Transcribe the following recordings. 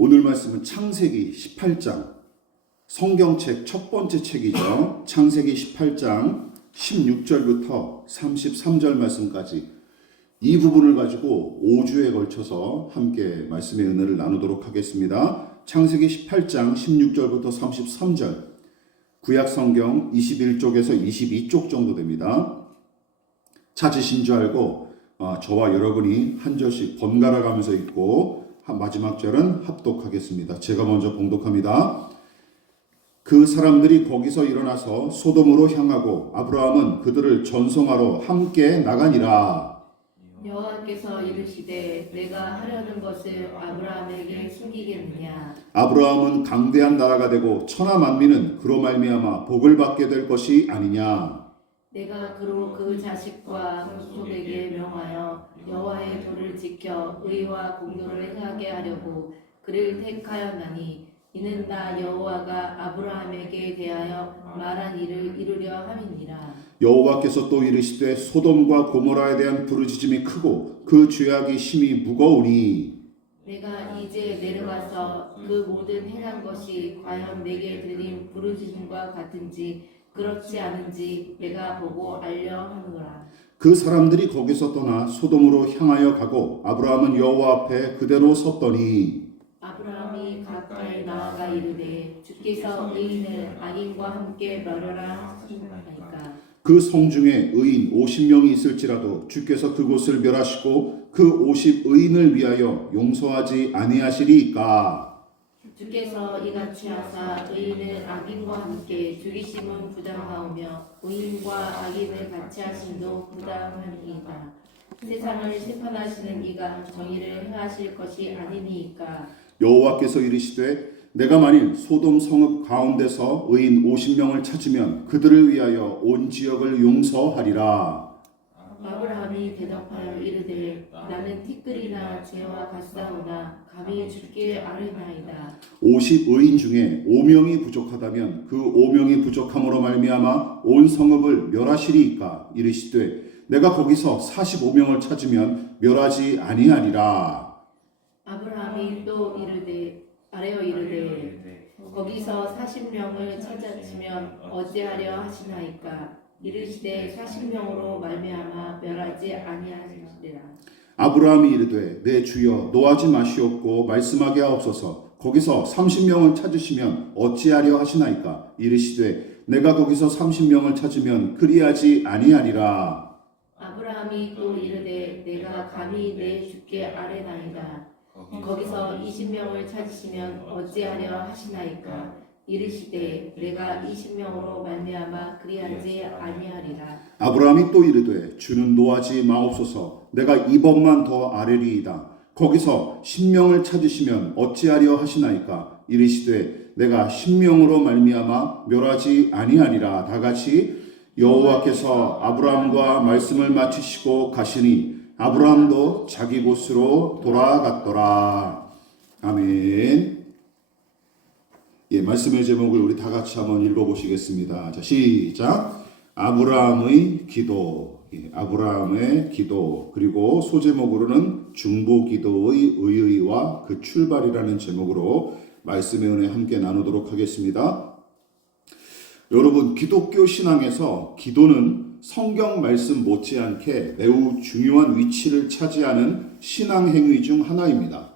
오늘 말씀은 창세기 18장, 성경책 첫 번째 책이죠. 창세기 18장 16절부터 33절 말씀까지 이 부분을 가지고 5주에 걸쳐서 함께 말씀의 은혜를 나누도록 하겠습니다. 창세기 18장 16절부터 33절, 구약성경 21쪽에서 22쪽 정도 됩니다. 찾으신 줄 알고 저와 여러분이 한 절씩 번갈아 가면서 읽고 마지막 절은 합독하겠습니다. 제가 먼저 봉독합니다. 그 사람들이 거기서 일어나서 소돔으로 향하고 아브라함은 그들을 전송하러 함께 나가니라. 여호와께서 이르시되 내가 하려는 것을 아브라함에게 숨기겠느냐. 아브라함은 강대한 나라가 되고 천하 만민은 그로 말미암아 복을 받게 될 것이 아니냐. 내가 그로 그 자식과 후손에게 명하여 여호와의 도를 지켜 의와 공도를 행하게 하려고 그를 택하였나니 이는 나 여호와가 아브라함에게 대하여 말한 일을 이루려 함이니라. 여호와께서 또 이르시되 소돔과 고모라에 대한 부르짖음이 크고 그 죄악이 심히 무거우니 내가 이제 내려가서 그 모든 행한 것이 과연 내게 들린 부르짖음과 같은지 그렇지 않은지 내가 보고 알려 하노라. 그 사람들이 거기서 떠나 소돔으로 향하여 가고 아브라함은 여호와 앞에 그대로 섰더니 아브라함이 가까이 나아가 이르되 주께서 의인을 악인과 함께 멸하라 하시나이까. 그 성중에 의인 50명이 있을지라도 주께서 그곳을 멸하시고 그 50의인을 위하여 용서하지 아니하시리이까. 주께서 이같이 하사 의인을 악인과 함께 죽이심은 부당하오며 의인과 악인을 같이 하심도 부당하니이다. 세상을 심판하시는 이가 정의를 행하실 것이 아니니이까. 여호와께서 이르시되 내가 만일 소돔 성읍 가운데서 의인 50명을 찾으면 그들을 위하여 온 지역을 용서하리라. 아브라함이 대답하여 이르되 나는 티끌이나 재와 같사오나 감히 주께 아뢰나이다. 50의인 중에 5명이 부족하다면 그 5명이 부족함으로 말미암아 온 성읍을 멸하시리이까. 이르시되 내가 거기서 45명을 찾으면 멸하지 아니하리라. 아브라함이 또 이르되 거기서 40명을 찾아치면 어찌하려 하시나이까. 이르시되 40명으로 말미암아 멸하지 아니하시리라. 아브라함이 이르되 내 주여 노하지 마시옵고 말씀하게 하옵소서. 거기서 30명을 찾으시면 어찌하려 하시나이까. 이르시되 내가 거기서 30명을 찾으면 그리하지 아니하리라. 아브라함이 또 이르되 내가 감히 내 주께 아뢰나이다. 거기서 20명을 찾으시면 어찌하려 하시나이까. 이르시되 내가 20명으로 말미암아 그리하지 아니하리라. 아브라함이 또 이르되 주는 노하지 마옵소서. 내가 이번만 더 아뢰리이다. 거기서 10명을 찾으시면 어찌하려 하시나이까. 이르시되 내가 10명으로 말미암아 멸하지 아니하리라. 다같이 여호와께서 아브라함과 말씀을 마치시고 가시니 아브라함도 자기 곳으로 돌아갔더라. 아멘. 예, 말씀의 제목을 우리 다 같이 한번 읽어보시겠습니다. 자, 시작. 아브라함의 기도. 예, 아브라함의 기도. 그리고 소제목으로는 중보기도의 의의와 그 출발이라는 제목으로 말씀의 은혜 함께 나누도록 하겠습니다. 여러분, 기독교 신앙에서 기도는 성경 말씀 못지않게 매우 중요한 위치를 차지하는 신앙 행위 중 하나입니다.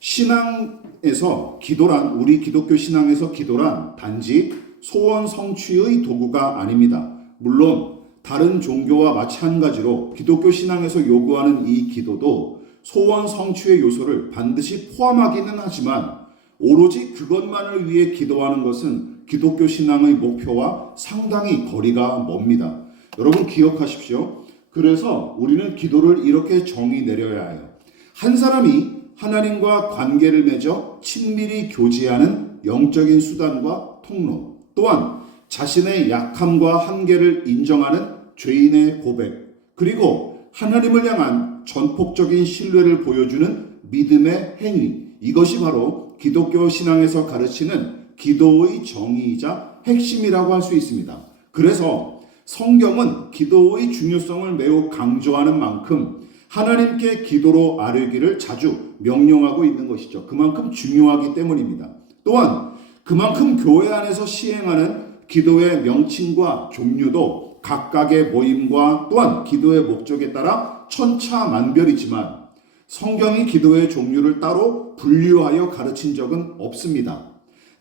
신앙에서 기도란, 우리 기독교 신앙에서 기도란 단지 소원 성취의 도구가 아닙니다. 물론 다른 종교와 마찬가지로 기독교 신앙에서 요구하는 이 기도도 소원 성취의 요소를 반드시 포함하기는 하지만 오로지 그것만을 위해 기도하는 것은 기독교 신앙의 목표와 상당히 거리가 멉니다. 여러분 기억하십시오. 그래서 우리는 기도를 이렇게 정의 내려야 해요. 한 사람이 하나님과 관계를 맺어 친밀히 교제하는 영적인 수단과 통로, 또한 자신의 약함과 한계를 인정하는 죄인의 고백, 그리고 하나님을 향한 전폭적인 신뢰를 보여주는 믿음의 행위, 이것이 바로 기독교 신앙에서 가르치는 기도의 정의이자 핵심이라고 할 수 있습니다. 그래서 성경은 기도의 중요성을 매우 강조하는 만큼 하나님께 기도로 아뢰기를 자주 명령하고 있는 것이죠. 그만큼 중요하기 때문입니다. 또한 그만큼 교회 안에서 시행하는 기도의 명칭과 종류도 각각의 모임과 또한 기도의 목적에 따라 천차만별이지만 성경이 기도의 종류를 따로 분류하여 가르친 적은 없습니다.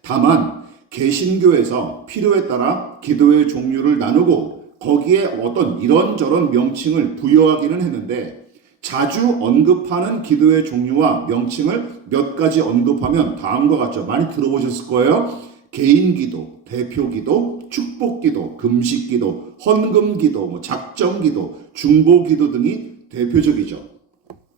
다만 개신교에서 필요에 따라 기도의 종류를 나누고 거기에 어떤 이런저런 명칭을 부여하기는 했는데 자주 언급하는 기도의 종류와 명칭을 몇 가지 언급하면 다음과 같죠. 많이 들어보셨을 거예요. 개인기도, 대표기도, 축복기도, 금식기도, 헌금기도, 작정기도, 중보기도 등이 대표적이죠.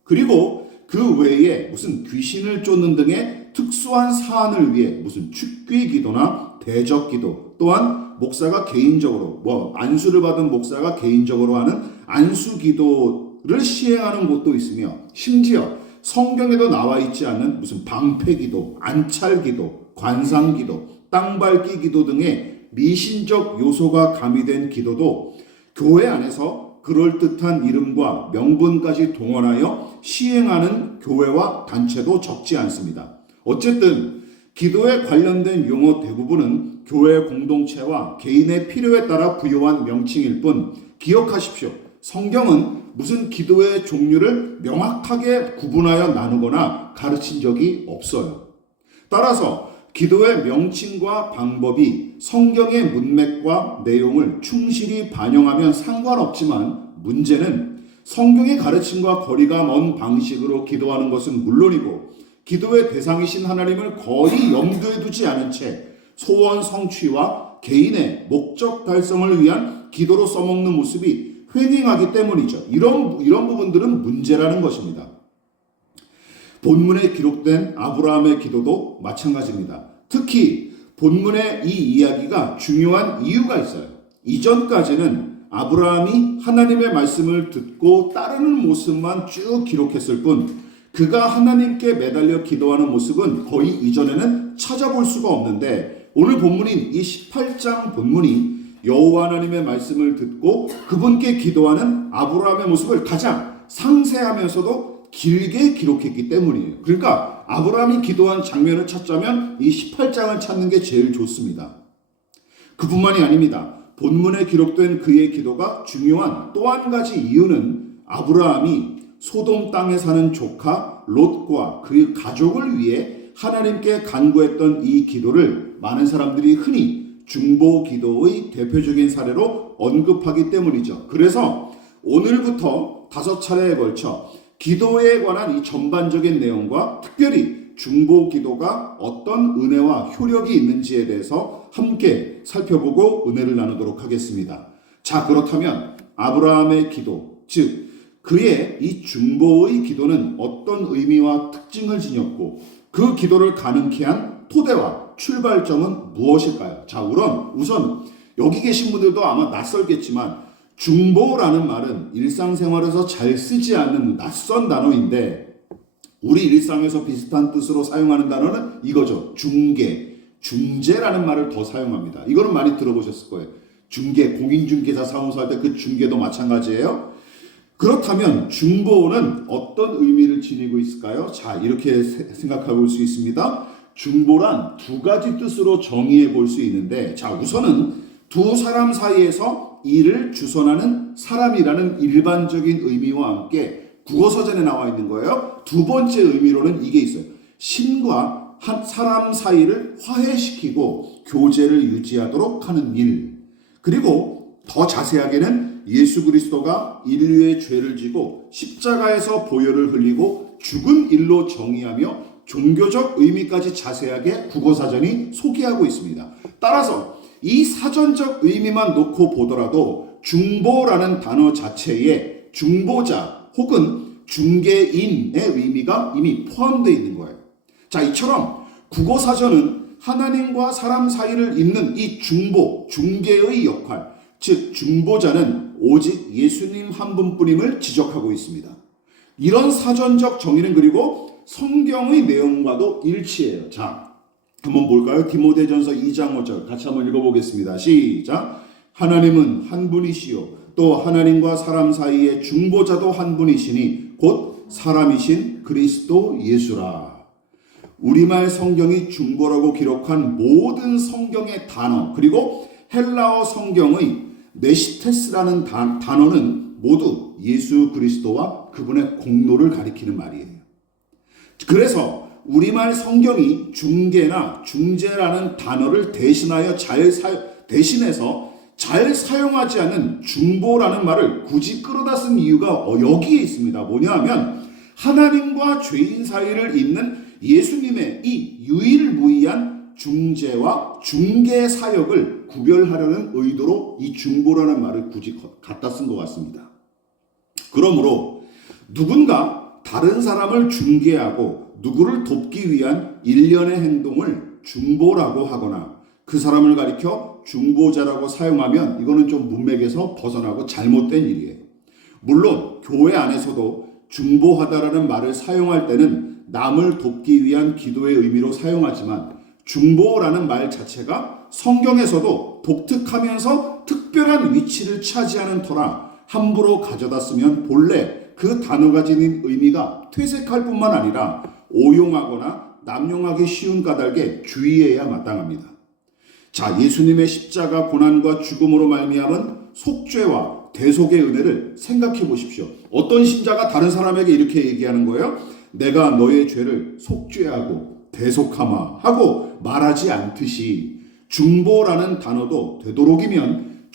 그리고 그 외에 무슨 귀신을 쫓는 등의 특수한 사안을 위해 무슨 축귀기도나 대적기도, 또한 목사가 개인적으로 안수를 받은 목사가 개인적으로 하는 안수기도를 시행하는 곳도 있으며 심지어 성경에도 나와 있지 않는 무슨 방패기도, 안찰기도, 관상기도, 땅밟기 기도 등의 미신적 요소가 가미된 기도도 교회 안에서 그럴듯한 이름과 명분까지 동원하여 시행하는 교회와 단체도 적지 않습니다. 어쨌든 기도에 관련된 용어 대부분은 교회 공동체와 개인의 필요에 따라 부여한 명칭일 뿐 기억하십시오. 성경은 무슨 기도의 종류를 명확하게 구분하여 나누거나 가르친 적이 없어요. 따라서 기도의 명칭과 방법이 성경의 문맥과 내용을 충실히 반영하면 상관없지만 문제는 성경의 가르침과 거리가 먼 방식으로 기도하는 것은 물론이고 기도의 대상이신 하나님을 거의 염두에 두지 않은 채 소원 성취와 개인의 목적 달성을 위한 기도로 써먹는 모습이 횡행하기 때문이죠. 이런 부분들은 문제라는 것입니다. 본문에 기록된 아브라함의 기도도 마찬가지입니다. 특히 본문의 이 이야기가 중요한 이유가 있어요. 이전까지는 아브라함이 하나님의 말씀을 듣고 따르는 모습만 쭉 기록했을 뿐 그가 하나님께 매달려 기도하는 모습은 거의 이전에는 찾아볼 수가 없는데 오늘 본문인 이 18장 본문이 여호와 하나님의 말씀을 듣고 그분께 기도하는 아브라함의 모습을 가장 상세하면서도 길게 기록했기 때문이에요. 그러니까 아브라함이 기도한 장면을 찾자면 이 18장을 찾는 게 제일 좋습니다. 그뿐만이 아닙니다. 본문에 기록된 그의 기도가 중요한 또 한 가지 이유는 아브라함이 소돔 땅에 사는 조카 롯과 그 가족을 위해 하나님께 간구했던 이 기도를 많은 사람들이 흔히 중보 기도의 대표적인 사례로 언급하기 때문이죠. 그래서 오늘부터 5차례에 걸쳐 기도에 관한 이 전반적인 내용과 특별히 중보 기도가 어떤 은혜와 효력이 있는지에 대해서 함께 살펴보고 은혜를 나누도록 하겠습니다. 자, 그렇다면 아브라함의 기도, 즉 그의 이 중보의 기도는 어떤 의미와 특징을 지녔고 그 기도를 가능케 한 토대와 출발점은 무엇일까요? 자, 우선 여기 계신 분들도 아마 낯설겠지만 중보라는 말은 일상생활에서 잘 쓰지 않는 낯선 단어인데 우리 일상에서 비슷한 뜻으로 사용하는 단어는 이거죠. 중개, 중재라는 말을 더 사용합니다. 이거는 많이 들어보셨을 거예요. 중개, 공인중개사 사무소 할 때 그 중개도 마찬가지예요. 그렇다면 중보는 어떤 의미를 지니고 있을까요? 자, 이렇게 생각해 볼 수 있습니다. 중보란 두 가지 뜻으로 정의해 볼 수 있는데 자, 우선은 두 사람 사이에서 일을 주선하는 사람이라는 일반적인 의미와 함께 국어사전에 나와 있는 거예요. 두 번째 의미로는 이게 있어요. 신과 한 사람 사이를 화해시키고 교제를 유지하도록 하는 일. 그리고 더 자세하게는 예수 그리스도가 인류의 죄를 지고 십자가에서 보혈을 흘리고 죽은 일로 정의하며 종교적 의미까지 자세하게 국어사전이 소개하고 있습니다. 따라서 이 사전적 의미만 놓고 보더라도 중보라는 단어 자체에 중보자 혹은 중개인의 의미가 이미 포함되어 있는 거예요. 자, 이처럼 국어사전은 하나님과 사람 사이를 잇는 이 중보, 중개의 역할, 즉 중보자는 오직 예수님 한 분뿐임을 지적하고 있습니다. 이런 사전적 정의는 그리고 성경의 내용과도 일치해요. 자, 한번 볼까요? 디모데전서 2장 5절 같이 한번 읽어보겠습니다. 시작. 하나님은 한 분이시요 또 하나님과 사람 사이의 중보자도 한 분이시니 곧 사람이신 그리스도 예수라. 우리말 성경이 중보라고 기록한 모든 성경의 단어, 그리고 헬라어 성경의 네시테스라는 단어는 모두 예수 그리스도와 그분의 공로를 가리키는 말이에요. 그래서 우리말 성경이 중개나 중재라는 단어를 대신해서 잘 사용하지 않은 중보라는 말을 굳이 끌어다 쓴 이유가 여기에 있습니다. 뭐냐 하면 하나님과 죄인 사이를 잇는 예수님의 이 유일무이한 중재와 중개 사역을 구별하려는 의도로 이 중보라는 말을 굳이 갖다 쓴 것 같습니다. 그러므로 누군가 다른 사람을 중개하고 누구를 돕기 위한 일련의 행동을 중보라고 하거나 그 사람을 가리켜 중보자라고 사용하면 이거는 좀 문맥에서 벗어나고 잘못된 일이에요. 물론 교회 안에서도 중보하다라는 말을 사용할 때는 남을 돕기 위한 기도의 의미로 사용하지만 중보라는 말 자체가 성경에서도 독특하면서 특별한 위치를 차지하는 터라 함부로 가져다 쓰면 본래 그 단어가 지닌 의미가 퇴색할 뿐만 아니라 오용하거나 남용하기 쉬운 까닭에 주의해야 마땅합니다. 자, 예수님의 십자가 고난과 죽음으로 말미암은 속죄와 대속의 은혜를 생각해 보십시오. 어떤 신자가 다른 사람에게 이렇게 얘기하는 거예요? 내가 너의 죄를 속죄하고 대속하마 하고 말하지 않듯이 중보라는 단어도 되도록이면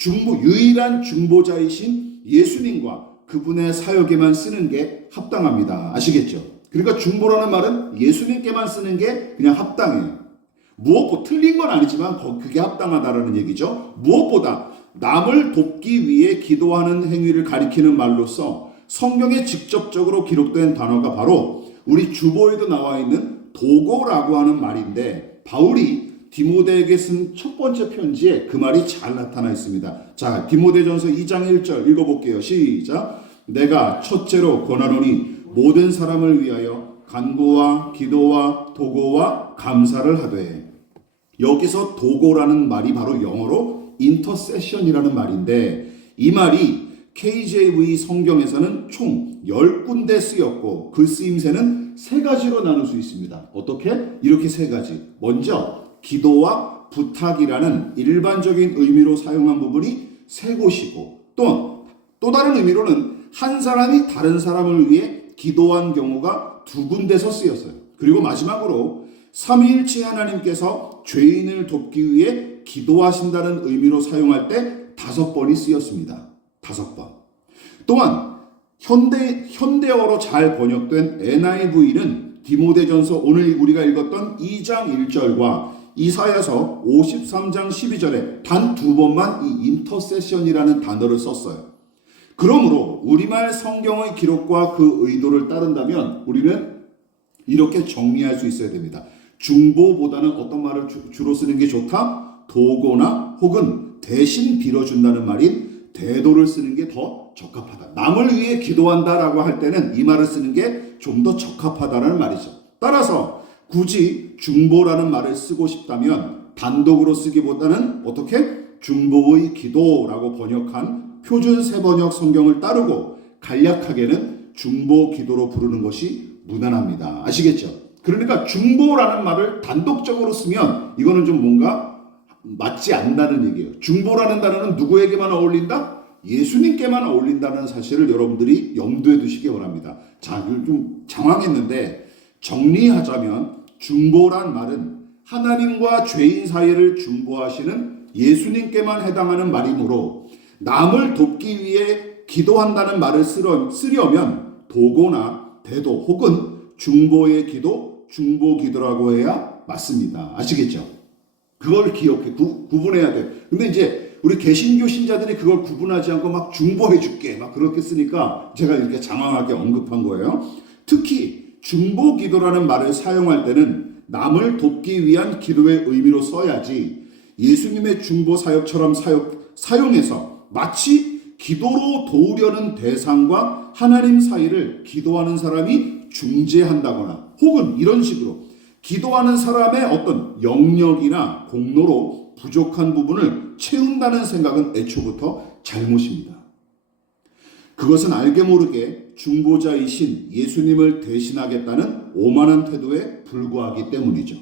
유일한 중보자이신 예수님과 그분의 사역에만 쓰는 게 합당합니다. 아시겠죠? 그러니까 중보라는 말은 예수님께만 쓰는 게 그냥 합당해요. 무엇보다 틀린 건 아니지만 그게 합당하다라는 얘기죠. 무엇보다 남을 돕기 위해 기도하는 행위를 가리키는 말로서 성경에 직접적으로 기록된 단어가 바로 우리 주보에도 나와 있는 도고라고 하는 말인데 바울이 디모데에게 쓴 첫 번째 편지에 그 말이 잘 나타나 있습니다. 자, 디모데전서 2장 1절 읽어볼게요. 시작. 내가 첫째로 권하노니 모든 사람을 위하여 간구와 기도와 도고와 감사를 하되, 여기서 도고라는 말이 바로 영어로 intercession이라는 말인데 이 말이 KJV 성경에서는 총 10군데 쓰였고 그 쓰임새는 3가지로 나눌 수 있습니다. 어떻게? 이렇게 3가지. 먼저 기도와 부탁이라는 일반적인 의미로 사용한 부분이 3곳이고 또 다른 의미로는 한 사람이 다른 사람을 위해 기도한 경우가 2군데서 쓰였어요. 그리고 마지막으로 삼위일체 하나님께서 죄인을 돕기 위해 기도하신다는 의미로 사용할 때 5번이 쓰였습니다. 5번. 또한 현대어로 잘 번역된 NIV는 디모데전서 오늘 우리가 읽었던 2장 1절과 이사야서 53장 12절에 단 2번만 이 인터세션이라는 단어를 썼어요. 그러므로 우리말 성경의 기록과 그 의도를 따른다면 우리는 이렇게 정리할 수 있어야 됩니다. 중보보다는 어떤 말을 주로 쓰는 게 좋다? 도고나 혹은 대신 빌어준다는 말인 대도를 쓰는 게 더 적합하다. 남을 위해 기도한다라고 할 때는 이 말을 쓰는 게 좀 더 적합하다는 말이죠. 따라서 굳이 중보라는 말을 쓰고 싶다면 단독으로 쓰기보다는 어떻게? 중보의 기도라고 번역한 표준 세번역 성경을 따르고 간략하게는 중보 기도로 부르는 것이 무난합니다. 아시겠죠? 그러니까 중보라는 말을 단독적으로 쓰면 이거는 좀 뭔가 맞지 않는다는 얘기예요. 중보라는 단어는 누구에게만 어울린다? 예수님께만 어울린다는 사실을 여러분들이 염두에 두시기 바랍니다. 자, 좀 장황했는데 정리하자면 중보란 말은 하나님과 죄인 사이를 중보하시는 예수님께만 해당하는 말이므로 남을 돕기 위해 기도한다는 말을 쓰려면 도고나 대도 혹은 중보의 기도, 중보 기도라고 해야 맞습니다. 아시겠죠? 그걸 기억해, 구분해야 돼. 근데 이제 우리 개신교 신자들이 그걸 구분하지 않고 막 중보해 줄게 막 그렇게 쓰니까 제가 이렇게 장황하게 언급한 거예요. 특히 중보 기도라는 말을 사용할 때는 남을 돕기 위한 기도의 의미로 써야지 예수님의 중보 사역처럼 사용해서 마치 기도로 도우려는 대상과 하나님 사이를 기도하는 사람이 중재한다거나 혹은 이런 식으로 기도하는 사람의 어떤 영역이나 공로로 부족한 부분을 채운다는 생각은 애초부터 잘못입니다. 그것은 알게 모르게 중보자이신 예수님을 대신하겠다는 오만한 태도에 불과하기 때문이죠.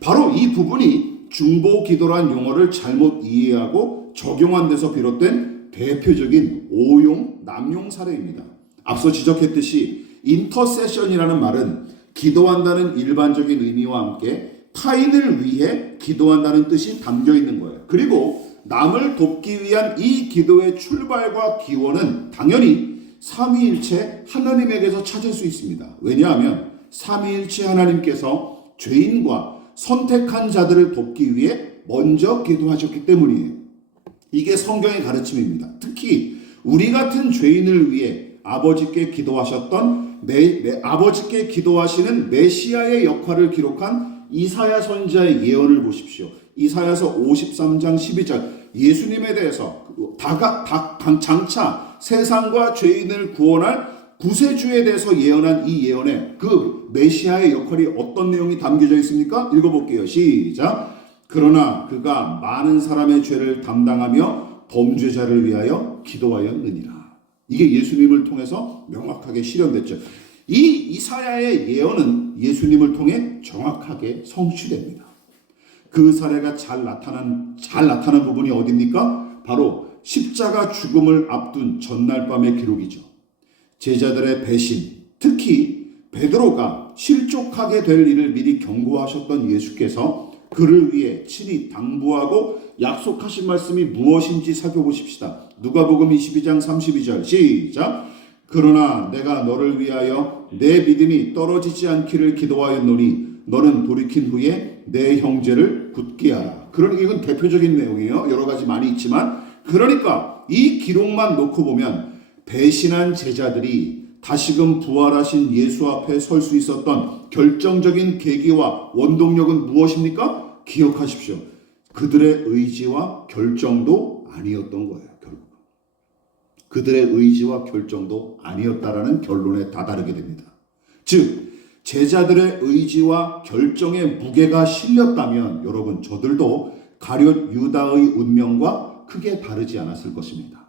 바로 이 부분이 중보 기도란 용어를 잘못 이해하고 적용한 데서 비롯된 대표적인 오용, 남용 사례입니다. 앞서 지적했듯이 인터세션이라는 말은 기도한다는 일반적인 의미와 함께 타인을 위해 기도한다는 뜻이 담겨 있는 거예요. 그리고 남을 돕기 위한 이 기도의 출발과 기원은 당연히 삼위일체 하나님에게서 찾을 수 있습니다. 왜냐하면 삼위일체 하나님께서 죄인과 선택한 자들을 돕기 위해 먼저 기도하셨기 때문이에요. 이게 성경의 가르침입니다. 특히 우리 같은 죄인을 위해 아버지께 기도하셨던 아버지께 기도하시는 메시아의 역할을 기록한 이사야 선지자의 예언을 보십시오. 이사야서 53장 12절 예수님에 대해서 장차 세상과 죄인을 구원할 구세주에 대해서 예언한 이 예언에 그 메시아의 역할이 어떤 내용이 담겨져 있습니까? 읽어볼게요. 시작. 그러나 그가 많은 사람의 죄를 담당하며 범죄자를 위하여 기도하였느니라. 이게 예수님을 통해서 명확하게 실현됐죠. 이 이사야의 예언은 예수님을 통해 정확하게 성취됩니다. 그 사례가 잘 나타난 부분이 어디입니까? 바로 십자가 죽음을 앞둔 전날 밤의 기록이죠. 제자들의 배신, 특히 베드로가 실족하게 될 일을 미리 경고하셨던 예수께서 그를 위해 친히 당부하고 약속하신 말씀이 무엇인지 살펴보십시다. 누가복음 22장 32절 시작. 그러나 내가 너를 위하여 내 믿음이 떨어지지 않기를 기도하였노니 너는 돌이킨 후에 내 형제를 굳게 하라. 그러니 이건 대표적인 내용이에요. 여러 가지 많이 있지만 그러니까 이 기록만 놓고 보면 배신한 제자들이 다시금 부활하신 예수 앞에 설 수 있었던 결정적인 계기와 원동력은 무엇입니까? 기억하십시오. 그들의 의지와 결정도 아니었던 거예요. 결국 그들의 의지와 결정도 아니었다라는 결론에 다다르게 됩니다. 즉 제자들의 의지와 결정에 무게가 실렸다면 여러분 저들도 가룟 유다의 운명과 크게 다르지 않았을 것입니다.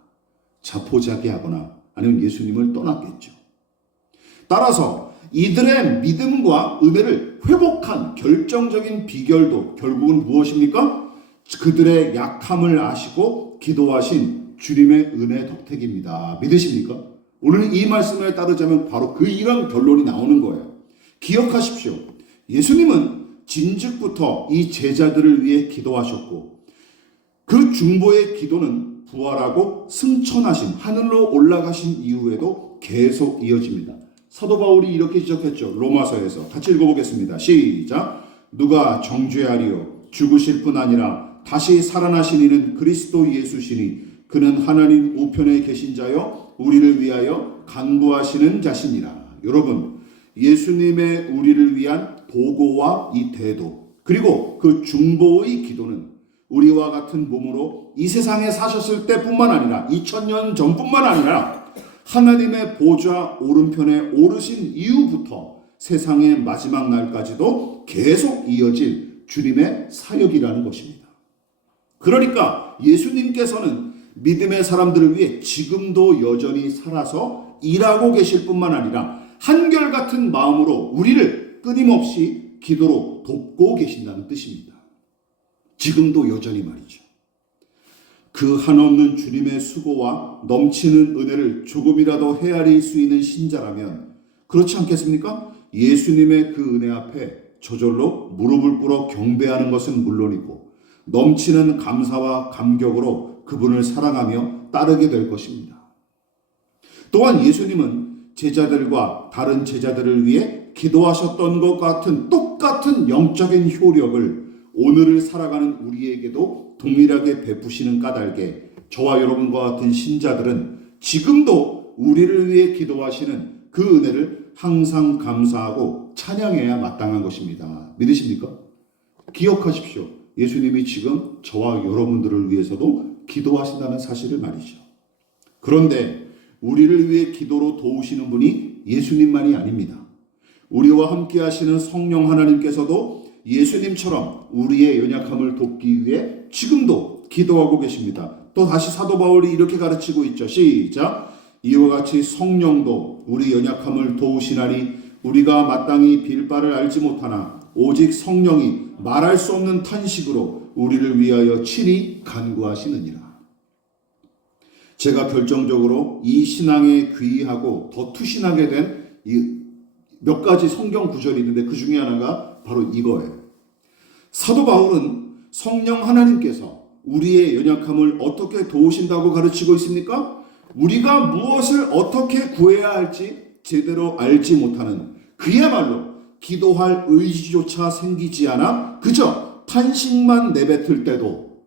자포자기하거나 아니면 예수님을 떠났겠죠. 따라서 이들의 믿음과 은혜를 회복한 결정적인 비결도 결국은 무엇입니까? 그들의 약함을 아시고 기도하신 주님의 은혜 덕택입니다. 믿으십니까? 오늘 이 말씀에 따르자면 바로 이런 결론이 나오는 거예요. 기억하십시오. 예수님은 진즉부터 이 제자들을 위해 기도하셨고 그 중보의 기도는 부활하고 승천하신 하늘로 올라가신 이후에도 계속 이어집니다. 사도 바울이 이렇게 지적했죠. 로마서에서 같이 읽어보겠습니다. 시작. 누가 정죄하리요 죽으실 뿐 아니라 다시 살아나신 이는 그리스도 예수시니 그는 하나님 우편에 계신 자여 우리를 위하여 간구하시는 자시니라. 여러분 예수님의 우리를 위한 보고와 이 대도 그리고 그 중보의 기도는 우리와 같은 몸으로 이 세상에 사셨을 때뿐만 아니라 2000년 전뿐만 아니라 하나님의 보좌 오른편에 오르신 이후부터 세상의 마지막 날까지도 계속 이어질 주님의 사역이라는 것입니다. 그러니까 예수님께서는 믿음의 사람들을 위해 지금도 여전히 살아서 일하고 계실 뿐만 아니라 한결같은 마음으로 우리를 끊임없이 기도로 돕고 계신다는 뜻입니다. 지금도 여전히 말이죠. 그 한없는 주님의 수고와 넘치는 은혜를 조금이라도 헤아릴 수 있는 신자라면 그렇지 않겠습니까? 예수님의 그 은혜 앞에 저절로 무릎을 꿇어 경배하는 것은 물론이고 넘치는 감사와 감격으로 그분을 사랑하며 따르게 될 것입니다. 또한 예수님은 제자들과 다른 제자들을 위해 기도하셨던 것 같은 똑같은 영적인 효력을 오늘을 살아가는 우리에게도 동일하게 베푸시는 까닭에 저와 여러분과 같은 신자들은 지금도 우리를 위해 기도하시는 그 은혜를 항상 감사하고 찬양해야 마땅한 것입니다. 믿으십니까? 기억하십시오. 예수님이 지금 저와 여러분들을 위해서도 기도하신다는 사실을 말이죠. 그런데 우리를 위해 기도로 도우시는 분이 예수님만이 아닙니다. 우리와 함께 하시는 성령 하나님께서도 예수님처럼 우리의 연약함을 돕기 위해 지금도 기도하고 계십니다. 또 다시 사도 바울이 이렇게 가르치고 있죠. 시작. 이와 같이 성령도 우리 연약함을 도우시나니 우리가 마땅히 빌 바를 알지 못하나 오직 성령이 말할 수 없는 탄식으로 우리를 위하여 친히 간구하시느니라. 제가 결정적으로 이 신앙에 귀의하고 더 투신하게 된 몇 가지 성경 구절이 있는데 그 중에 하나가 바로 이거예요. 사도 바울은 성령 하나님께서 우리의 연약함을 어떻게 도우신다고 가르치고 있습니까? 우리가 무엇을 어떻게 구해야 할지 제대로 알지 못하는, 그야말로 기도할 의지조차 생기지 않아 그저 탄식만 내뱉을 때도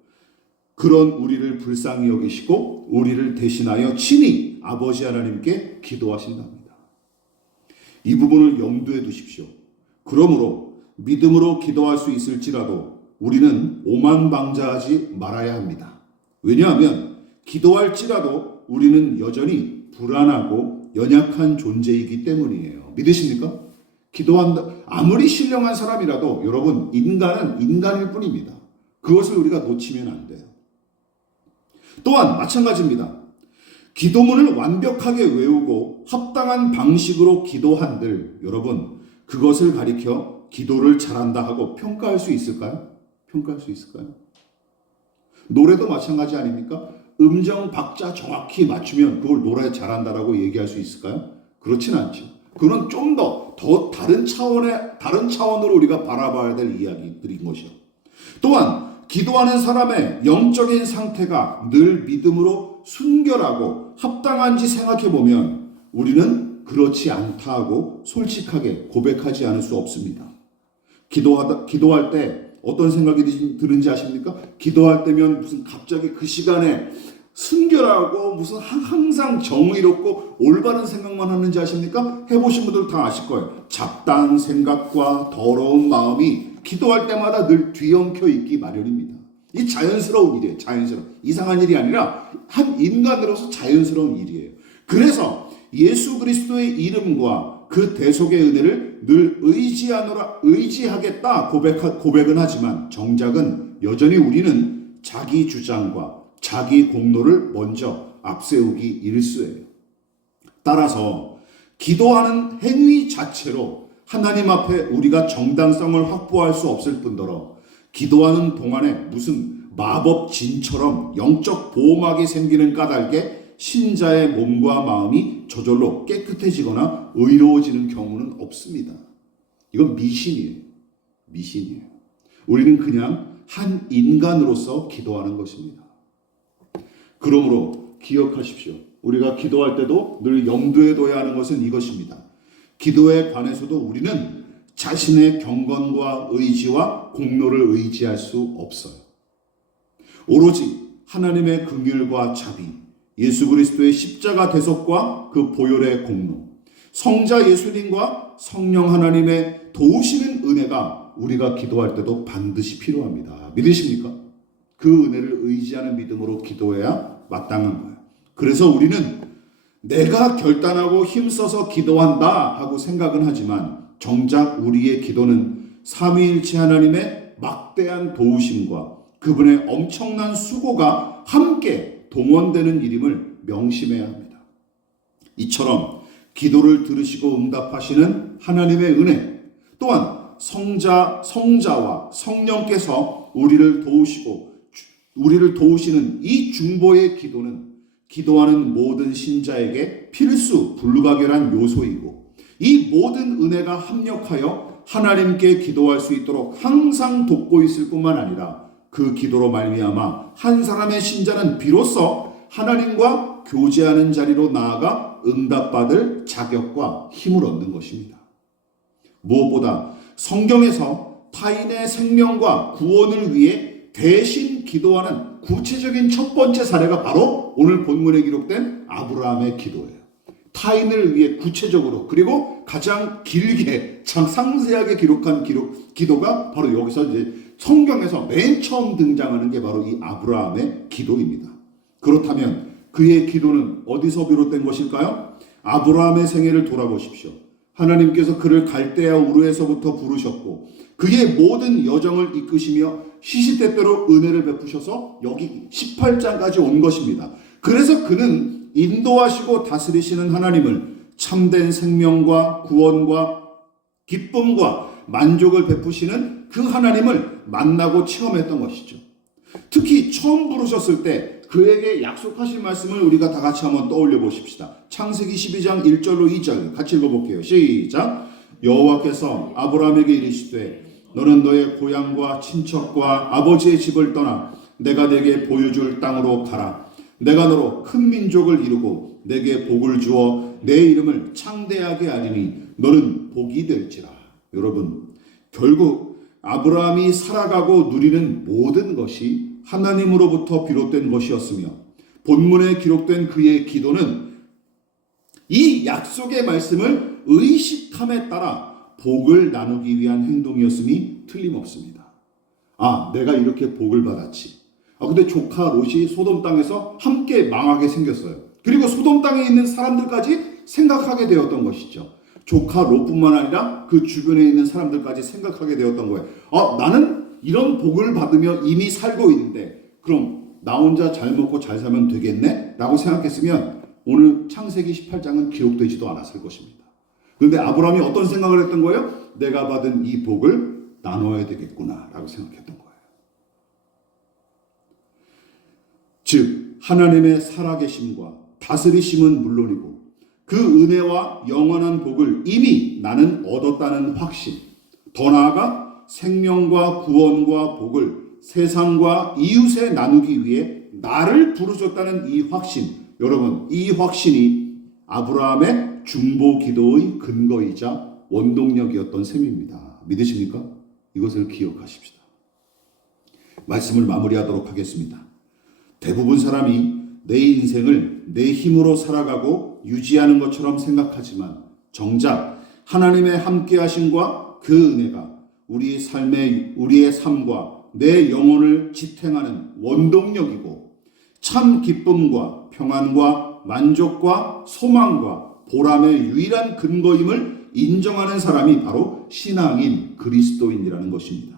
그런 우리를 불쌍히 여기시고 우리를 대신하여 친히 아버지 하나님께 기도하신답니다. 이 부분을 염두에 두십시오. 그러므로 믿음으로 기도할 수 있을지라도 우리는 오만방자하지 말아야 합니다. 왜냐하면 기도할지라도 우리는 여전히 불안하고 연약한 존재이기 때문이에요. 믿으십니까? 기도한다. 아무리 신령한 사람이라도 여러분, 인간은 인간일 뿐입니다. 그것을 우리가 놓치면 안 돼요. 또한 마찬가지입니다. 기도문을 완벽하게 외우고 합당한 방식으로 기도한들 여러분, 그것을 가리켜 기도를 잘한다 하고 평가할 수 있을까요? 평가할 수 있을까요? 노래도 마찬가지 아닙니까? 음정 박자 정확히 맞추면 그걸 노래 잘한다라고 얘기할 수 있을까요? 그렇진 않죠. 그건 좀 더 다른 차원으로 우리가 바라봐야 될 이야기들인 것이요. 또한 기도하는 사람의 영적인 상태가 늘 믿음으로 순결하고 합당한지 생각해 보면 우리는 그렇지 않다 하고 솔직하게 고백하지 않을 수 없습니다. 기도할 때 어떤 생각이 드는지 아십니까? 기도할 때면 무슨 갑자기 그 시간에 순결하고 무슨 항상 정의롭고 올바른 생각만 하는지 아십니까? 해보신 분들 다 아실 거예요. 잡다한 생각과 더러운 마음이 기도할 때마다 늘 뒤엉켜 있기 마련입니다. 이 자연스러운 일이에요. 이상한 일이 아니라 한 인간으로서 자연스러운 일이에요. 그래서 예수 그리스도의 이름과 그 대속의 은혜를 늘 의지하겠다 고백은 하지만 정작은 여전히 우리는 자기 주장과 자기 공로를 먼저 앞세우기 일쑤예요. 따라서 기도하는 행위 자체로 하나님 앞에 우리가 정당성을 확보할 수 없을 뿐더러 기도하는 동안에 무슨 마법 진처럼 영적 보호막이 생기는 까닭에 신자의 몸과 마음이 저절로 깨끗해지거나 의로워지는 경우는 없습니다. 이건 미신이에요. 우리는 그냥 한 인간으로서 기도하는 것입니다. 그러므로 기억하십시오. 우리가 기도할 때도 늘 염두에 둬야 하는 것은 이것입니다. 기도에 관해서도 우리는 자신의 경건과 의지와 공로를 의지할 수 없어요. 오로지 하나님의 긍휼과 자비, 예수 그리스도의 십자가 대속과 그 보혈의 공로, 성자 예수님과 성령 하나님의 도우시는 은혜가 우리가 기도할 때도 반드시 필요합니다. 믿으십니까? 그 은혜를 의지하는 믿음으로 기도해야 마땅한 거예요. 그래서 우리는 내가 결단하고 힘써서 기도한다 하고 생각은 하지만 정작 우리의 기도는 삼위일체 하나님의 막대한 도우심과 그분의 엄청난 수고가 함께 동원되는 일임을 명심해야 합니다. 이처럼 기도를 들으시고 응답하시는 하나님의 은혜, 또한 성자와 성령께서 우리를 도우시는 이 중보의 기도는 기도하는 모든 신자에게 필수 불가결한 요소이고 이 모든 은혜가 합력하여 하나님께 기도할 수 있도록 항상 돕고 있을 뿐만 아니라 그 기도로 말미암아 한 사람의 신자는 비로소 하나님과 교제하는 자리로 나아가 응답받을 자격과 힘을 얻는 것입니다. 무엇보다 성경에서 타인의 생명과 구원을 위해 대신 기도하는 구체적인 첫 번째 사례가 바로 오늘 본문에 기록된 아브라함의 기도예요. 타인을 위해 구체적으로 그리고 가장 길게 참 상세하게 기록한 기도가 바로 여기서 이제 성경에서 맨 처음 등장하는 게 바로 이 아브라함의 기도입니다. 그렇다면 그의 기도는 어디서 비롯된 것일까요? 아브라함의 생애를 돌아보십시오. 하나님께서 그를 갈대아 우르에서부터 부르셨고 그의 모든 여정을 이끄시며 시시때때로 은혜를 베푸셔서 여기 18장까지 온 것입니다. 그래서 그는 인도하시고 다스리시는 하나님을, 참된 생명과 구원과 기쁨과 만족을 베푸시는 그 하나님을 만나고 체험했던 것이죠. 특히 처음 부르셨을 때 그에게 약속하신 말씀을 우리가 다 같이 한번 떠올려 보십시다. 창세기 12장 1절로 2절 같이 읽어볼게요. 시작. 여호와께서 아브라함에게 이르시되 너는 너의 고향과 친척과 아버지의 집을 떠나 내가 내게 보여줄 땅으로 가라. 내가 너로 큰 민족을 이루고 내게 복을 주어 내 이름을 창대하게 하리니 너는 복이 될지라. 여러분, 결국 아브라함이 살아가고 누리는 모든 것이 하나님으로부터 비롯된 것이었으며 본문에 기록된 그의 기도는 이 약속의 말씀을 의식함에 따라 복을 나누기 위한 행동이었음이 틀림없습니다. 아, 내가 이렇게 복을 받았지. 근데 조카 롯이 소돔 땅에서 함께 망하게 생겼어요. 그리고 소돔 땅에 있는 사람들까지 생각하게 되었던 것이죠. 조카 롯뿐만 아니라 그 주변에 있는 사람들까지 생각하게 되었던 거예요. 나는 이런 복을 받으며 이미 살고 있는데 그럼 나 혼자 잘 먹고 잘 살면 되겠네? 라고 생각했으면 오늘 창세기 18장은 기록되지도 않았을 것입니다. 그런데 아브라함이 어떤 생각을 했던 거예요? 내가 받은 이 복을 나눠야 되겠구나 라고 생각했던 거예요. 즉 하나님의 살아계심과 다스리심은 물론이고 그 은혜와 영원한 복을 이미 나는 얻었다는 확신, 더 나아가 생명과 구원과 복을 세상과 이웃에 나누기 위해 나를 부르셨다는 이 확신, 여러분, 이 확신이 아브라함의 중보 기도의 근거이자 원동력이었던 셈입니다. 믿으십니까? 이것을 기억하십시다. 말씀을 마무리하도록 하겠습니다. 대부분 사람이 내 인생을 내 힘으로 살아가고 유지하는 것처럼 생각하지만 정작 하나님의 함께하심과 그 은혜가 우리의 삶과 내 영혼을 지탱하는 원동력이고 참 기쁨과 평안과 만족과 소망과 보람의 유일한 근거임을 인정하는 사람이 바로 신앙인 그리스도인이라는 것입니다.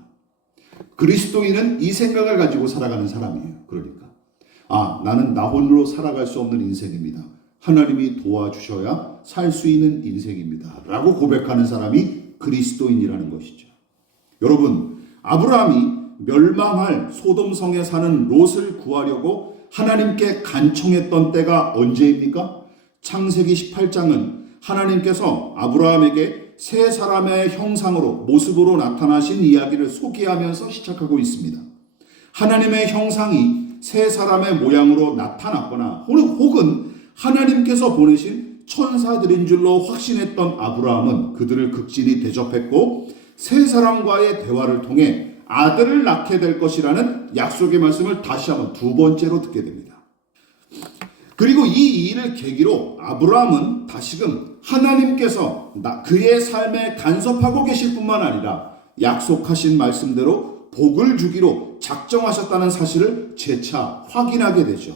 그리스도인은 이 생각을 가지고 살아가는 사람이에요. 그러니까 나는 나 홀로 살아갈 수 없는 인생입니다. 하나님이 도와주셔야 살 수 있는 인생입니다. 라고 고백하는 사람이 그리스도인이라는 것이죠. 여러분, 아브라함이 멸망할 소돔성에 사는 롯을 구하려고 하나님께 간청했던 때가 언제입니까? 창세기 18장은 하나님께서 아브라함에게 세 사람의 형상으로 모습으로 나타나신 이야기를 소개하면서 시작하고 있습니다. 하나님의 형상이 세 사람의 모양으로 나타났거나 혹은 하나님께서 보내신 천사들인 줄로 확신했던 아브라함은 그들을 극진히 대접했고 세 사람과의 대화를 통해 아들을 낳게 될 것이라는 약속의 말씀을 다시 한번 두 번째로 듣게 됩니다. 그리고 이 일을 계기로 아브라함은 다시금 하나님께서 그의 삶에 간섭하고 계실 뿐만 아니라 약속하신 말씀대로 복을 주기로 작정하셨다는 사실을 재차 확인하게 되죠.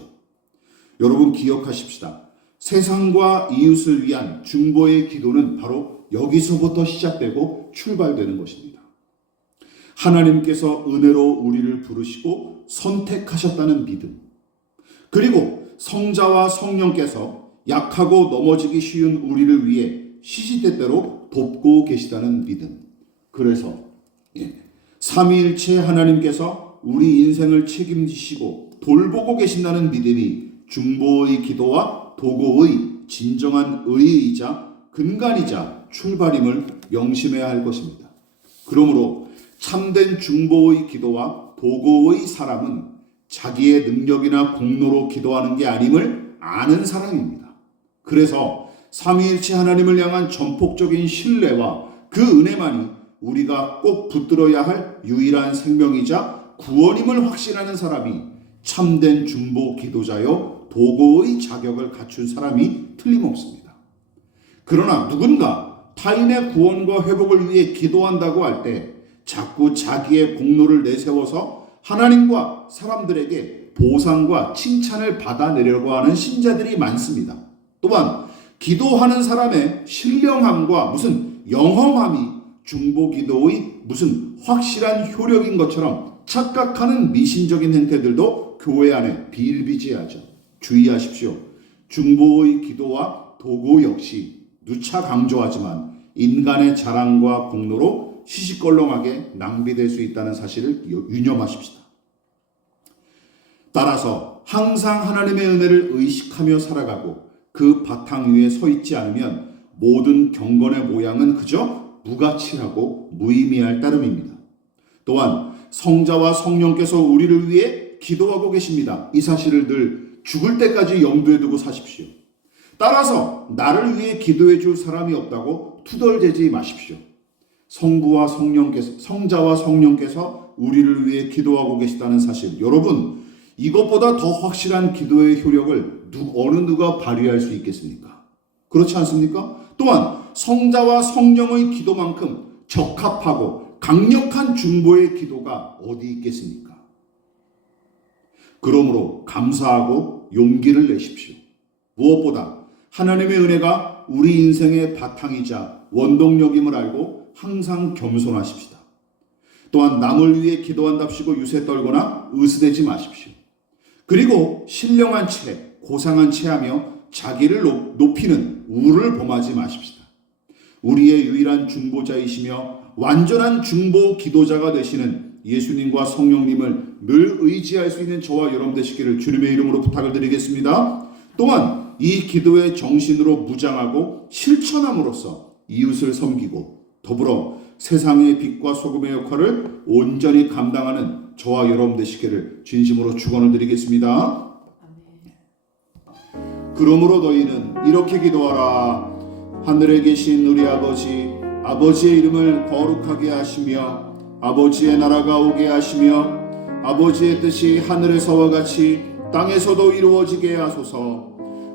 여러분 기억하십시다. 세상과 이웃을 위한 중보의 기도는 바로 여기서부터 시작되고 출발되는 것입니다. 하나님께서 은혜로 우리를 부르시고 선택하셨다는 믿음, 그리고 성자와 성령께서 약하고 넘어지기 쉬운 우리를 위해 시시때때로 돕고 계시다는 믿음. 그래서 삼위일체 하나님께서 우리 인생을 책임지시고 돌보고 계신다는 믿음이 중보의 기도와 도구의 진정한 의의이자 근간이자 출발임을 명심해야 할 것입니다. 그러므로 참된 중보의 기도와 도구의 사람은 자기의 능력이나 공로로 기도하는 게 아님을 아는 사람입니다. 그래서 삼위일체 하나님을 향한 전폭적인 신뢰와 그 은혜만이 우리가 꼭 붙들어야 할 유일한 생명이자 구원임을 확신하는 사람이 참된 중보 기도자요 도구의 자격을 갖춘 사람이 틀림없습니다. 그러나 누군가 타인의 구원과 회복을 위해 기도한다고 할 때 자꾸 자기의 공로를 내세워서 하나님과 사람들에게 보상과 칭찬을 받아내려고 하는 신자들이 많습니다. 또한 기도하는 사람의 신령함과 무슨 영험함이 중보기도의 무슨 확실한 효력인 것처럼 착각하는 미신적인 행태들도 교회 안에 비일비재하죠. 주의하십시오. 중보의 기도와 도구 역시 누차 강조하지만 인간의 자랑과 공로로 시시껄렁하게 낭비될 수 있다는 사실을 유념하십시다. 따라서 항상 하나님의 은혜를 의식하며 살아가고 그 바탕 위에 서 있지 않으면 모든 경건의 모양은 그저 무가치하고 무의미할 따름입니다. 또한 성자와 성령께서 우리를 위해 기도하고 계십니다. 이 사실을 늘 죽을 때까지 염두에 두고 사십시오. 따라서 나를 위해 기도해 줄 사람이 없다고 투덜대지 마십시오. 성자와 성령께서 우리를 위해 기도하고 계시다는 사실, 여러분, 이것보다 더 확실한 기도의 효력을 어느 누가 발휘할 수 있겠습니까? 그렇지 않습니까? 또한 성자와 성령의 기도만큼 적합하고 강력한 중보의 기도가 어디 있겠습니까? 그러므로 감사하고 용기를 내십시오. 무엇보다 하나님의 은혜가 우리 인생의 바탕이자 원동력임을 알고 항상 겸손하십시다. 또한 남을 위해 기도한답시고 유세 떨거나 으스대지 마십시오. 그리고 신령한 채, 고상한 채하며 자기를 높이는 우를 범하지 마십시다. 우리의 유일한 중보자이시며 완전한 중보 기도자가 되시는 예수님과 성령님을 늘 의지할 수 있는 저와 여러분 되시기를 주님의 이름으로 부탁을 드리겠습니다. 또한 이 기도의 정신으로 무장하고 실천함으로써 이웃을 섬기고 더불어 세상의 빛과 소금의 역할을 온전히 감당하는 저와 여러분 되시기를 진심으로 축원을 드리겠습니다. 그러므로 너희는 이렇게 기도하라. 하늘에 계신 우리 아버지, 아버지의 이름을 거룩하게 하시며 아버지의 나라가 오게 하시며 아버지의 뜻이 하늘에서와 같이 땅에서도 이루어지게 하소서.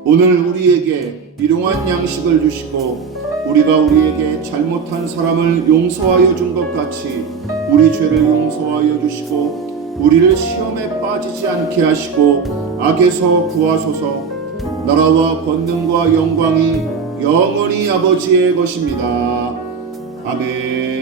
오늘 우리에게 일용할 양식을 주시고 우리가 우리에게 잘못한 사람을 용서하여 준 것 같이 우리 죄를 용서하여 주시고 우리를 시험에 빠지지 않게 하시고 악에서 구하소서. 나라와 권능과 영광이 영원히 아버지의 것입니다. 아멘.